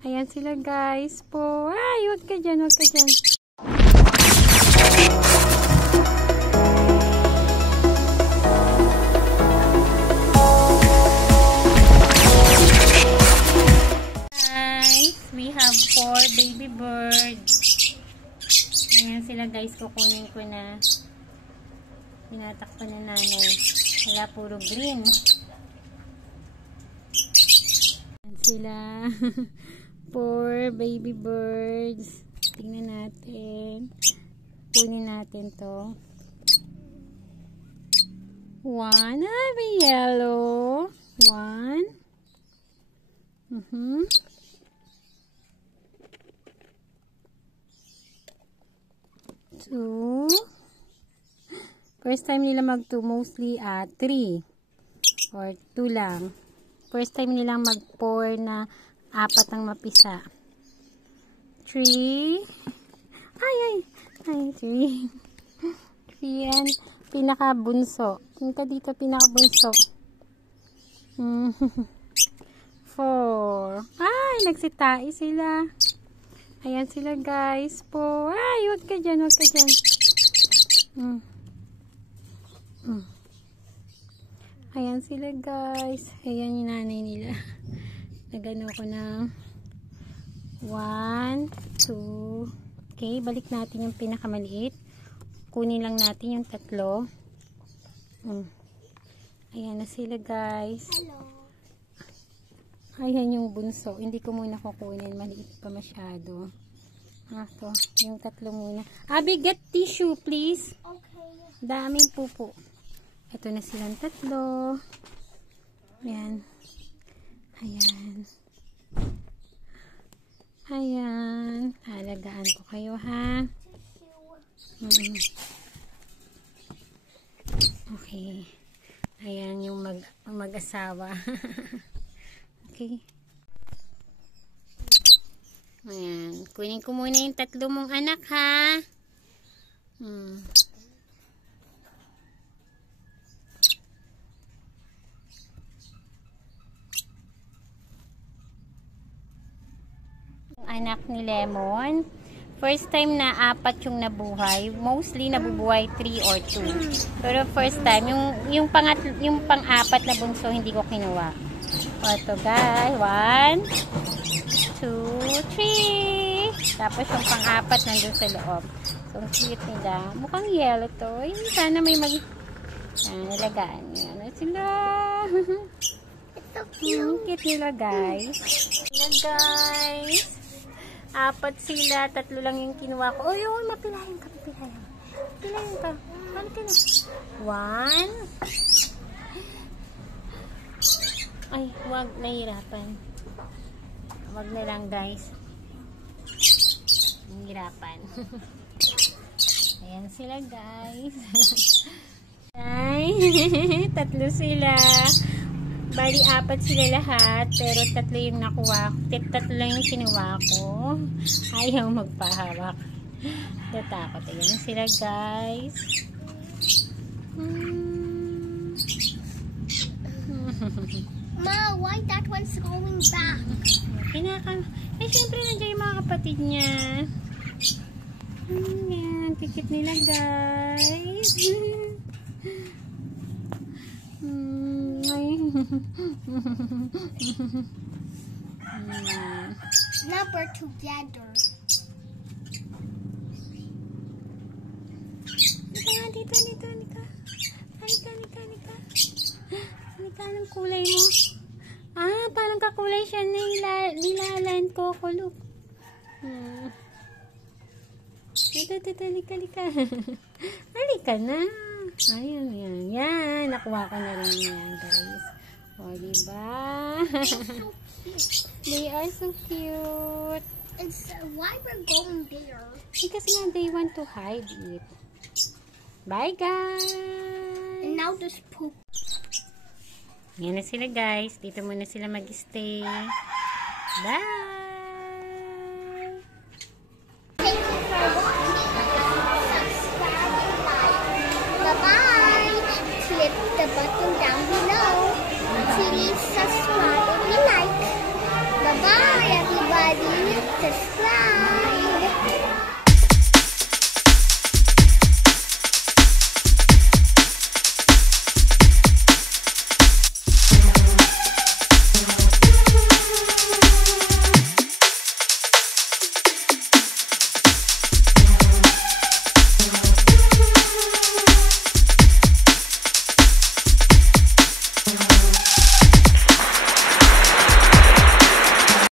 Ayan sila guys po. Ay, huwag ka dyan, huwag ka dyan. Guys, we have 4 baby birds. Ayan sila guys, kukunin ko na. Tinatakpan na nanay. Wala, puro green. Ayan sila. 4 baby birds. Tingnan natin. Kunin natin to. 1. May yellow. 1. 2. First time nila mag-2, mostly 3 or 2 lang. First time nilang mag-4 na 4 ang mapisa. 3. Ay, 3. 3 yan. Pinaka-bunso. Yung ka dito, pinaka-bunso. 4. Ay, nagsitai sila. Ayan sila guys po. Ay, huwag ka dyan, huwag ka dyan. Ayan sila guys. Ayan yung nanay nila. Nagano ko ng 1, 2. Okay, balik natin yung pinakamaliit. Kunin lang natin yung 3. Ayan na sila guys. Hello. Ayan yung bunso. Hindi ko muna kukunin. Maliit pa masyado. To. Yung 3 muna. Abby, get tissue please. Okay. Daming pupo. Ito na silang 3. Ayan. Ayan. Alagaan ko kayo ha. Okay. Ayan yung mag-asawa. Okay. Ayan. Kunin ko muna yung 3 mong anak ha. Anak ni Lemon. First time na 4 yung nabuhay. Mostly nabubuhay 3 or 2. Pero first time, yung pang-4 na bunso hindi ko kinuha. Ito guys. 1, 2, 3. Tapos yung pang-4 nandun sa loob. So, ang cute nila. Mukhang yellow to. Sana may nilagaan nyo. Ano sila? It's so cute. Cute nila guys. Sila guys. 4 sila. 3 lang yung kinuha ko. Oh, yun. Mapilayan ka. Pilayan ka. Ano ka na? 1. Ay, wag. Nahirapan. Wag na lang guys. Nahirapan. Ayan sila guys. Ay, 3 sila. Bali, 4 sila lahat, pero 3 yung nakuha. 3 lang yung kinuha ko. Ayaw magpahawak. Natakot. Ayan sila, guys. Ma, why that one's going back? Eh, syempre nandiyan yung mga kapatid niya. Ayan, tikit nila, guys. Now we're together. Dito. Halika, anong kulay mo? Parang kakulay siya na nilalan ko. Look. Dito, halika. Halika na. Ayan. Yan. Nakuha ko na rin yan, guys. O, diba? They are so cute. It's why we're going there. Kasi nga, they want to hide it. Bye, guys! And now there's poop. Yan na sila, guys. Dito muna sila mag-stay. Bye! Thank you for watching. Subscribe and like. Bye-bye. Click the button down below. Please subscribe and like. Bye-bye, everybody. subscribe.